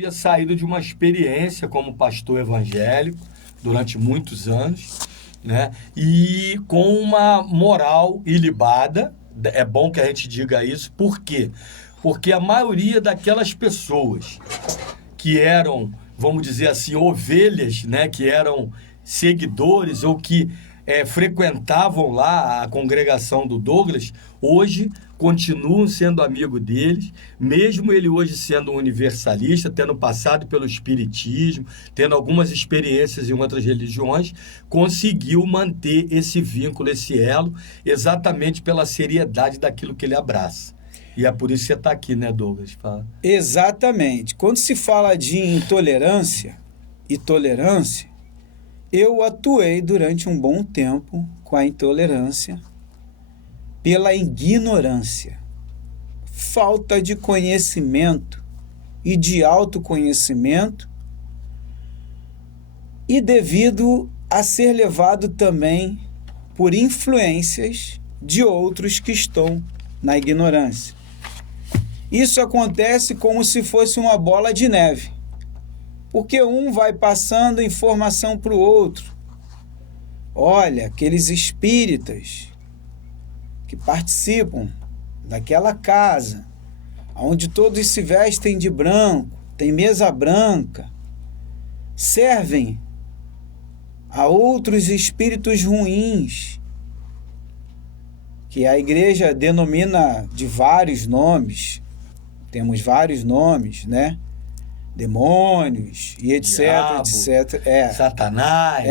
havia saído de uma experiência como pastor evangélico durante muitos anos, né? E com uma moral ilibada. É bom que a gente diga isso. Por quê? Porque a maioria daquelas pessoas que eram, vamos dizer assim, ovelhas, né? Que eram seguidores ou que frequentavam lá a congregação do Douglas, hoje continuam sendo amigo deles, mesmo ele hoje sendo um universalista, tendo passado pelo espiritismo, tendo algumas experiências em outras religiões, conseguiu manter esse vínculo, esse elo, exatamente pela seriedade daquilo que ele abraça. E é por isso que você está aqui, né, Douglas? Fala. Exatamente. Quando se fala de intolerância e tolerância, eu atuei durante um bom tempo com a intolerância pela ignorância, falta de conhecimento e de autoconhecimento, e devido a ser levado também por influências de outros que estão na ignorância. Isso acontece como se fosse uma bola de neve, porque um vai passando informação para o outro. Olha, aqueles espíritas que participam daquela casa, onde todos se vestem de branco, tem mesa branca, servem a outros espíritos ruins, que a igreja denomina de vários nomes. Temos vários nomes, né? Demônios e etc, Diabo, etc. Satanás.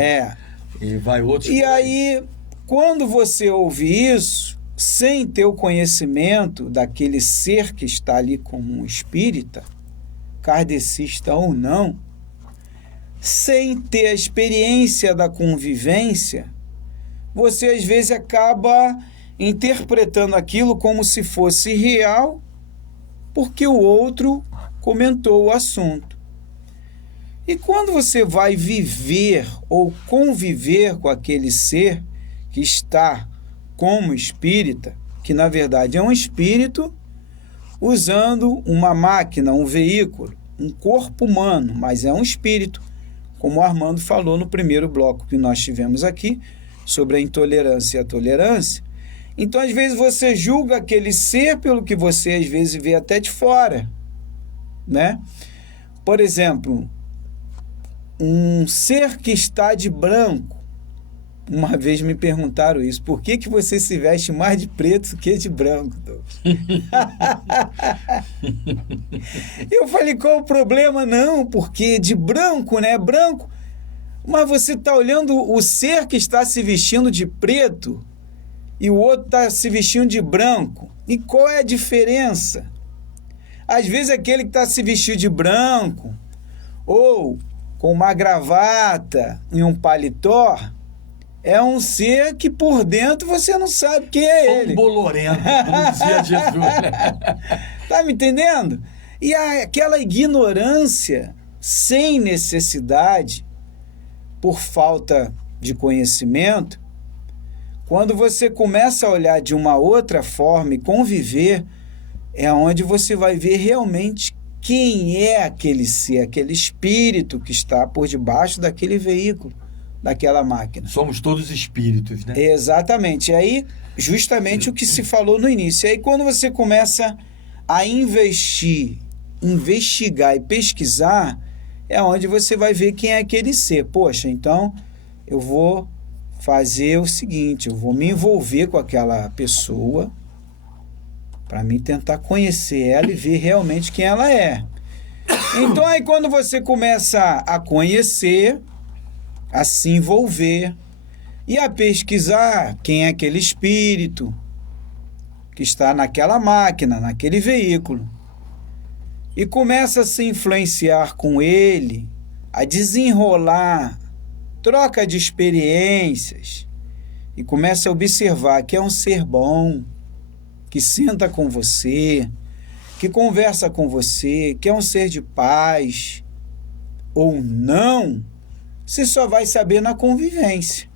E vai outros. E aí, quando você ouve isso, sem ter o conhecimento daquele ser que está ali como um espírita, kardecista ou não, sem ter a experiência da convivência, você às vezes acaba interpretando aquilo como se fosse real, porque o outro comentou o assunto. E quando você vai viver ou conviver com aquele ser que está como espírita, que na verdade é um espírito, usando uma máquina, um veículo, um corpo humano, mas é um espírito, como o Armando falou no primeiro bloco que nós tivemos aqui, sobre a intolerância e a tolerância. Então, às vezes, você julga aquele ser pelo que você, às vezes, vê até de fora, né? Por exemplo, um ser que está de branco. Uma vez me perguntaram isso, por que você se veste mais de preto que de branco? Eu falei, qual o problema? Não, porque de branco, né? Branco. Mas você está olhando o ser que está se vestindo de preto e o outro está se vestindo de branco. E qual é a diferença? Às vezes aquele que está se vestindo de branco ou com uma gravata e um paletó é um ser que por dentro você não sabe quem é ele. Um bolorento, como dizia Jesus. Tá me entendendo? E aquela ignorância sem necessidade, por falta de conhecimento, quando você começa a olhar de uma outra forma e conviver, é onde você vai ver realmente quem é aquele ser, aquele espírito que está por debaixo daquele veículo, daquela máquina. Somos todos espíritos, né? Exatamente. E aí, justamente o que se falou no início. E aí, quando você começa a investigar e pesquisar, é onde você vai ver quem é aquele ser. Poxa, então eu vou fazer o seguinte, eu vou me envolver com aquela pessoa para mim tentar conhecer ela e ver realmente quem ela é. Então aí quando você começa a conhecer, a se envolver e a pesquisar quem é aquele espírito que está naquela máquina, naquele veículo, e começa a se influenciar com ele, a desenrolar, troca de experiências, e começa a observar que é um ser bom, que senta com você, que conversa com você, que é um ser de paz, ou não, você só vai saber na convivência.